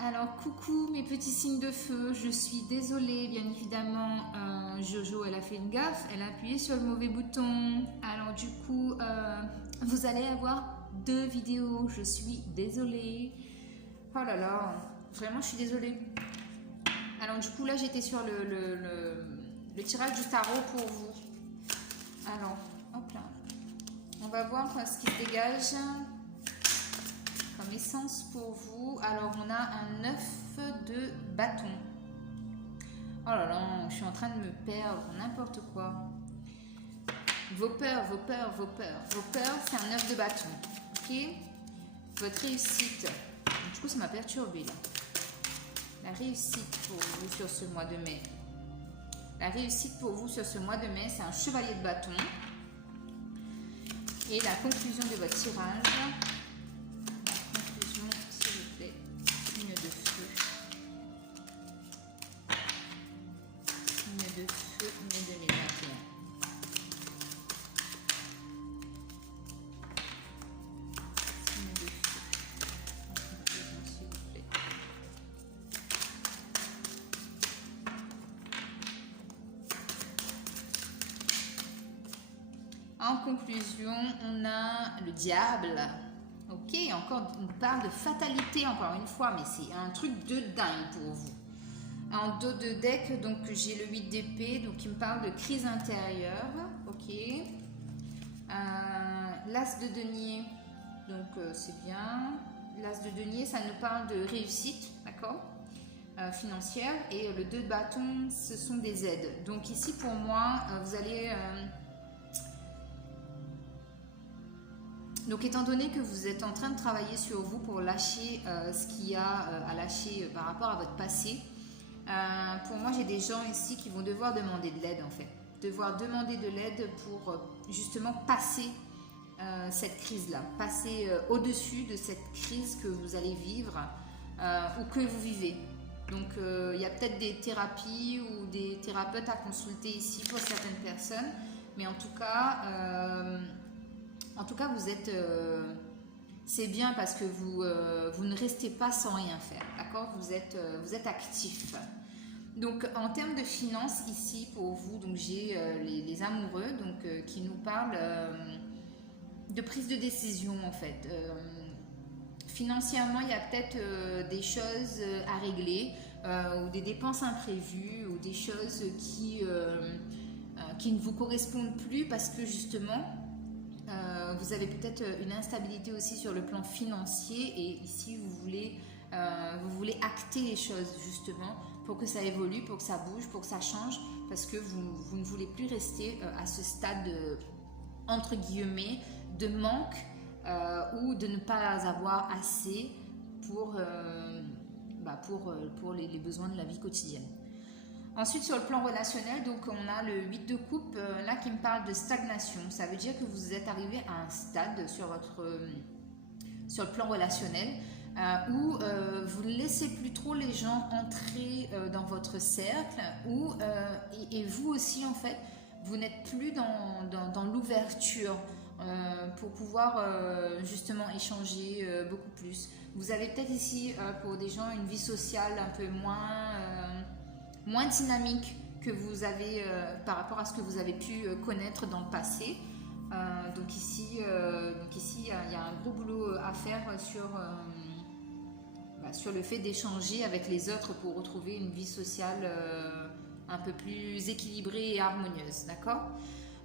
Alors, coucou mes petits signes de feu, je suis désolée, bien évidemment, Jojo, elle a fait une gaffe, elle a appuyé sur le mauvais bouton. Alors du coup, vous allez avoir 2 vidéos, je suis désolée. Oh là là, vraiment je suis désolée. Alors du coup, là j'étais sur le tirage du tarot pour vous. Alors, hop là, on va voir ce qui se dégage comme essence pour vous. Alors on a un 9 de bâton. Oh là là, je suis en train de me perdre, n'importe quoi. Vos peurs, vos peurs, vos peurs. Vos peurs, c'est un 9 de bâton. Ok. Votre réussite. Du coup, ça m'a perturbé là. La réussite pour vous sur ce mois de mai. La réussite pour vous sur ce mois de mai, c'est un chevalier de bâton. Et la conclusion de votre tirage. S'il vous plaît, signe de feu. Signe de feu, mai 2021. Signe de feu. S'il vous plaît. En conclusion, on a le diable. Ok, encore, on parle de fatalité encore une fois, mais c'est un truc de dingue pour vous. En dos de deck, donc j'ai le 8 d'épée, donc il me parle de crise intérieure. Ok. L'as de denier, donc c'est bien. L'as de denier, ça nous parle de réussite, d'accord, financière. Et le 2 de bâton, ce sont des aides. Donc ici, pour moi, vous allez... Donc, étant donné que vous êtes en train de travailler sur vous pour lâcher ce qu'il y a à lâcher par rapport à votre passé, pour moi, j'ai des gens ici qui vont devoir demander de l'aide, en fait. Devoir demander de l'aide pour justement passer cette crise-là, passer au-dessus de cette crise que vous allez vivre ou que vous vivez. Donc, il y a peut-être des thérapies ou des thérapeutes à consulter ici pour certaines personnes, mais en tout cas, vous êtes... c'est bien parce que vous ne restez pas sans rien faire, d'accord, vous êtes actif. Donc, en termes de finances, ici, pour vous, donc j'ai les amoureux donc, qui nous parlent de prise de décision, en fait. Financièrement, il y a peut-être des choses à régler ou des dépenses imprévues ou des choses qui ne vous correspondent plus parce que, justement... vous avez peut-être une instabilité aussi sur le plan financier et ici vous voulez acter les choses justement pour que ça évolue, pour que ça bouge, pour que ça change parce que vous ne voulez plus rester à ce stade entre guillemets de manque ou de ne pas avoir assez pour les besoins de la vie quotidienne. Ensuite, sur le plan relationnel, donc on a le 8 de coupe, là qui me parle de stagnation. Ça veut dire que vous êtes arrivé à un stade sur le plan relationnel où vous ne laissez plus trop les gens entrer dans votre cercle et vous aussi, en fait, vous n'êtes plus dans l'ouverture pour pouvoir justement échanger beaucoup plus. Vous avez peut-être ici, pour des gens, une vie sociale un peu moins dynamique que vous avez par rapport à ce que vous avez pu connaître dans le passé. Donc ici, il y a un gros boulot à faire sur le fait d'échanger avec les autres pour retrouver une vie sociale un peu plus équilibrée et harmonieuse, d'accord ?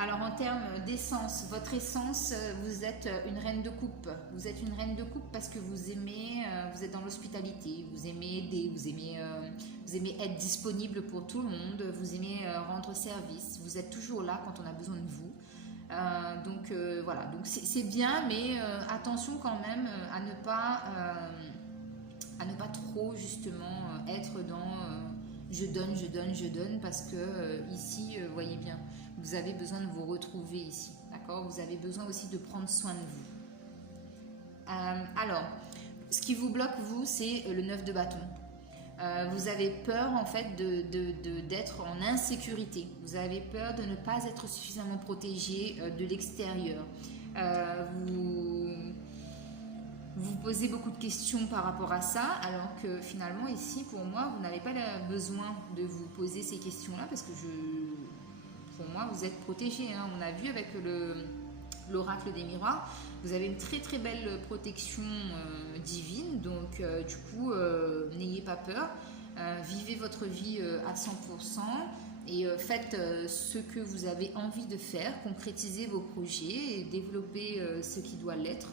Alors en termes d'essence, votre essence, vous êtes une reine de coupe. Vous êtes une reine de coupe parce que vous aimez, vous êtes dans l'hospitalité, vous aimez aider, vous aimez être disponible pour tout le monde, vous aimez rendre service, vous êtes toujours là quand on a besoin de vous. Donc voilà, donc c'est bien, mais attention quand même à ne pas trop justement être dans je donne parce que ici, voyez bien, vous avez besoin de vous retrouver ici, d'accord ? Vous avez besoin aussi de prendre soin de vous. Alors, ce qui vous bloque, vous, c'est le 9 de bâton. Vous avez peur, en fait, d'être en insécurité. Vous avez peur de ne pas être suffisamment protégé de l'extérieur. vous posez beaucoup de questions par rapport à ça, alors que finalement ici, pour moi, vous n'avez pas besoin de vous poser ces questions-là, parce que pour moi, vous êtes protégé. Hein. On a vu avec l'oracle des miroirs, vous avez une très très belle protection divine, donc du coup, n'ayez pas peur, vivez votre vie à 100%. Et faites ce que vous avez envie de faire, concrétisez vos projets et développez ce qui doit l'être.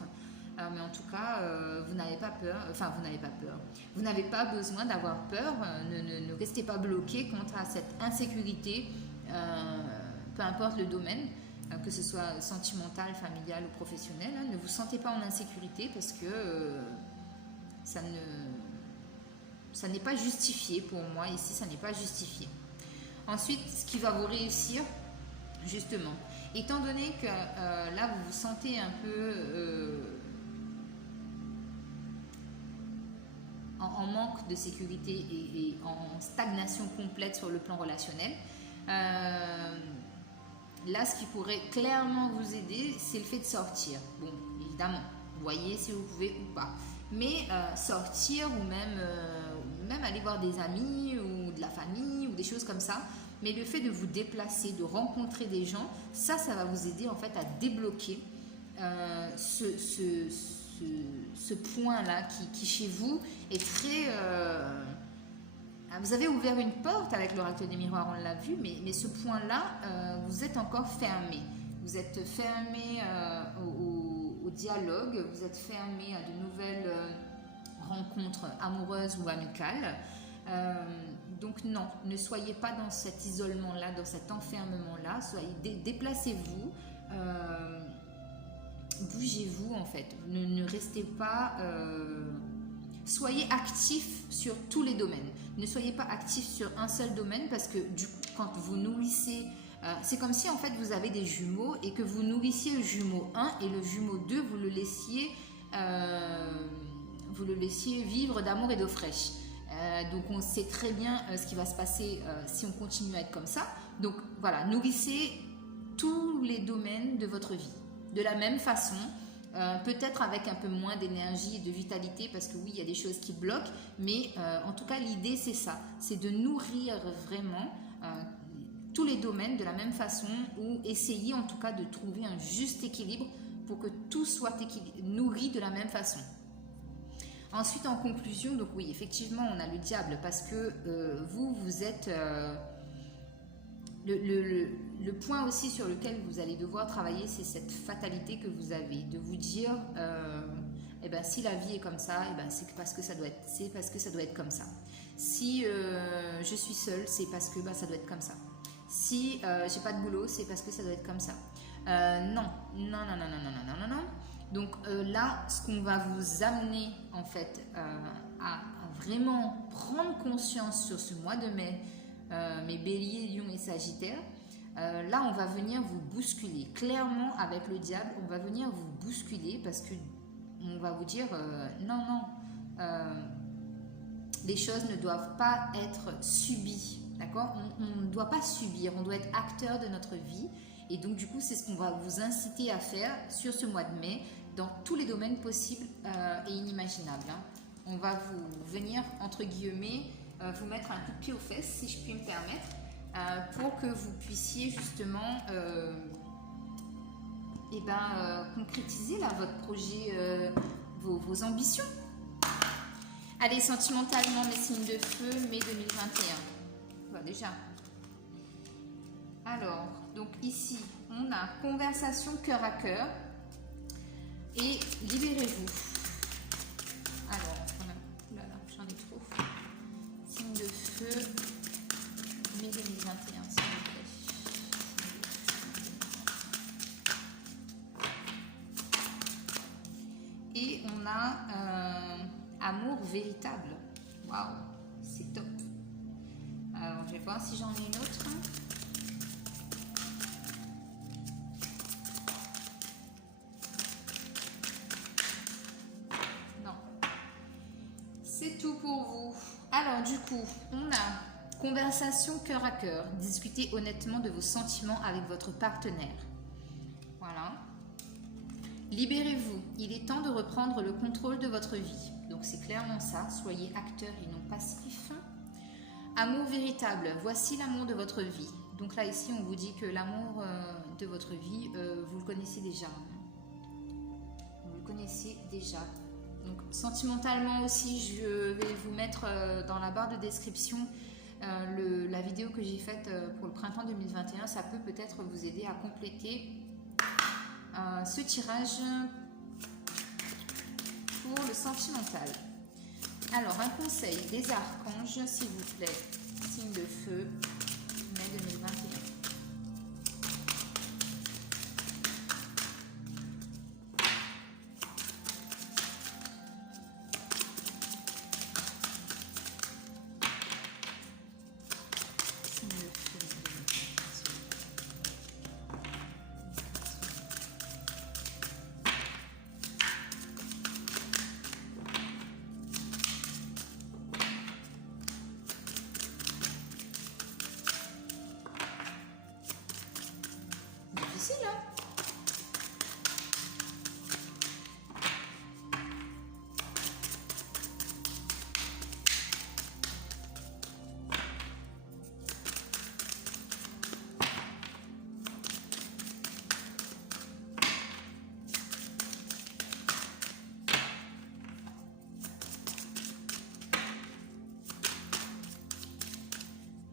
Mais en tout cas, vous n'avez pas peur, enfin vous n'avez pas peur. Vous n'avez pas besoin d'avoir peur, ne restez pas bloqué quant à cette insécurité, peu importe le domaine, que ce soit sentimental, familial ou professionnel. Hein, ne vous sentez pas en insécurité parce que ça n'est pas justifié pour moi, ici ça n'est pas justifié. Ensuite, ce qui va vous réussir, justement, étant donné que là, vous vous sentez un peu en manque de sécurité et en stagnation complète sur le plan relationnel, là, ce qui pourrait clairement vous aider, c'est le fait de sortir. Bon, évidemment, voyez si vous pouvez ou pas. Mais sortir ou même aller voir des amis ou de la famille ou des choses comme ça. Mais le fait de vous déplacer, de rencontrer des gens, ça va vous aider en fait à débloquer ce point-là qui chez vous est très... vous avez ouvert une porte avec l'oracle des miroirs, on l'a vu, mais ce point-là, vous êtes encore fermé. Vous êtes fermé au dialogue, vous êtes fermé à de nouvelles rencontres amoureuses ou amicales. Donc non, ne soyez pas dans cet isolement-là, dans cet enfermement-là, déplacez-vous, bougez-vous en fait, ne restez pas... soyez actifs sur tous les domaines, ne soyez pas actifs sur un seul domaine parce que du coup, quand vous nourrissez... c'est comme si en fait vous avez des jumeaux et que vous nourrissiez le jumeau 1 et le jumeau 2, vous le laissiez vivre d'amour et d'eau fraîche. Donc on sait très bien ce qui va se passer si on continue à être comme ça. Donc voilà, nourrissez tous les domaines de votre vie de la même façon, peut-être avec un peu moins d'énergie et de vitalité parce que oui, il y a des choses qui bloquent, mais en tout cas l'idée c'est ça, c'est de nourrir vraiment tous les domaines de la même façon ou essayer en tout cas de trouver un juste équilibre pour que tout soit nourri de la même façon. Ensuite, en conclusion, donc oui, effectivement, on a le diable parce que vous êtes... le point aussi sur lequel vous allez devoir travailler, c'est cette fatalité que vous avez, de vous dire, eh ben, si la vie est comme ça, eh ben, c'est parce que ça doit être comme ça. Si je suis seule, c'est parce que ça doit être comme ça. Si j'ai pas de boulot, c'est parce que ça doit être comme ça. Non. Donc là, ce qu'on va vous amener en fait à vraiment prendre conscience sur ce mois de mai, mes béliers, lions et sagittaires, là on va venir vous bousculer. Clairement avec le diable, on va venir vous bousculer parce que on va vous dire non, les choses ne doivent pas être subies, d'accord ? On ne doit pas subir, on doit être acteur de notre vie. Et donc du coup, c'est ce qu'on va vous inciter à faire sur ce mois de mai, dans tous les domaines possibles et inimaginables. Hein. On va vous venir, entre guillemets, vous mettre un coup de pied aux fesses, si je puis me permettre, pour que vous puissiez justement concrétiser là, votre projet, vos ambitions. Allez, sentimentalement, mes signes de feu, mai 2021. Voilà, déjà. Alors, donc ici, on a conversation cœur à cœur et libérez-vous. Alors, là, j'en ai trop. Signe de feu, mai 2021, s'il vous plaît. Et on a amour véritable. Waouh, c'est top. Alors, je vais voir si j'en ai une autre. C'est tout pour vous. Alors du coup, on a conversation cœur à cœur. Discutez honnêtement de vos sentiments avec votre partenaire. Voilà. Libérez-vous. il est temps de reprendre le contrôle de votre vie. Donc c'est clairement ça, soyez acteur et non passif. Amour véritable, voici l'amour de votre vie. Donc là ici on vous dit que l'amour de votre vie, vous le connaissez déjà. Vous le connaissez déjà. Donc sentimentalement aussi, je vais vous mettre dans la barre de description la vidéo que j'ai faite pour le printemps 2021. Ça peut peut-être vous aider à compléter ce tirage pour le sentimental. Alors, un conseil des archanges, s'il vous plaît, signe de feu, mai 2021. Difficile, hein?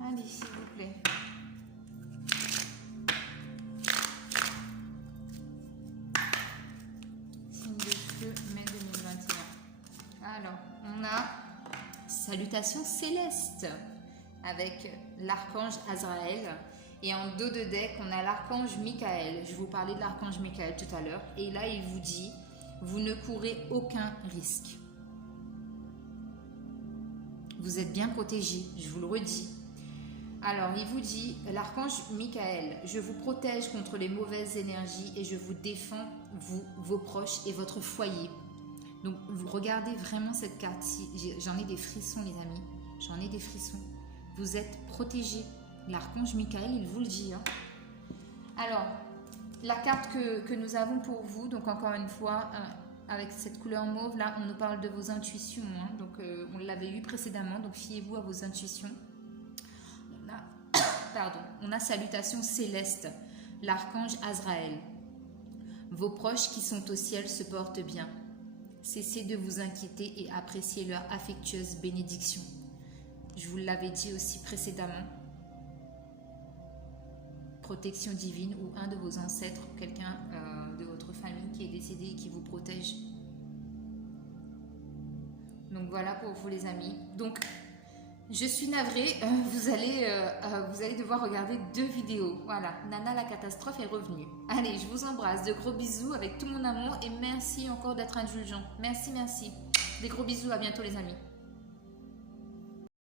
Allez, s'il vous plaît. Signe de feu, mai 2021. Alors, on a salutations célestes avec l'archange Azraël. Et en dos de deck, on a l'archange Michael. Je vous parlais de l'archange Michael tout à l'heure. Et là, il vous dit, vous ne courez aucun risque. Vous êtes bien protégé, je vous le redis. Alors, il vous dit, l'archange Michael, je vous protège contre les mauvaises énergies et je vous défends, vous, vos proches et votre foyer. Donc, vous regardez vraiment cette carte-ci. J'en ai des frissons, les amis. J'en ai des frissons. Vous êtes protégés. L'archange Michael, il vous le dit. Hein. Alors, la carte que nous avons pour vous, donc encore une fois, avec cette couleur mauve, là, on nous parle de vos intuitions. Hein. Donc, on l'avait eu précédemment, donc fiez-vous à vos intuitions. On a salutations célestes, l'archange Azraël. Vos proches qui sont au ciel se portent bien. Cessez de vous inquiéter et appréciez leur affectueuse bénédiction. Je vous l'avais dit aussi précédemment. Protection divine ou un de vos ancêtres, quelqu'un de votre famille qui est décédé et qui vous protège. Donc voilà pour vous les amis. Donc je suis navrée, vous allez devoir regarder 2 vidéos. Voilà, Nana la catastrophe est revenue. Allez, je vous embrasse, de gros bisous avec tout mon amour et merci encore d'être indulgent. Merci, merci. Des gros bisous, à bientôt les amis.